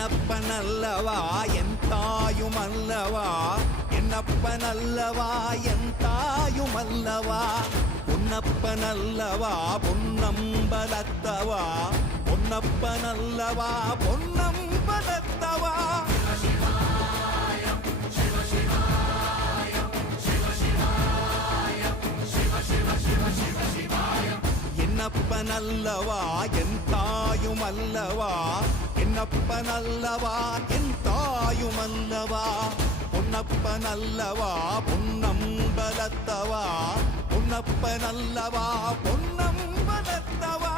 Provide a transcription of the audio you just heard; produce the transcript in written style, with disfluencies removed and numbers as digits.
என்னப்பனல்லவா என் தாயுமல்லவா, என்னப்பனல்லவா என் தாயுமல்லவா, பொன்னப்பனல்லவா பொன்னம்பலத்தவா, பொன்னப்பனல்லவா பொன்னம்பலத்தவா. என்னப்பனல்லவா என் தாயுமல்லவா, என்னப்பனல்லவா என் தாயுமல்லவா, பொன்னப்பனல்லவா பொன்னம்பலத்தவா, பொன்னப்பனல்லவா பொன்னம்பலத்தவா.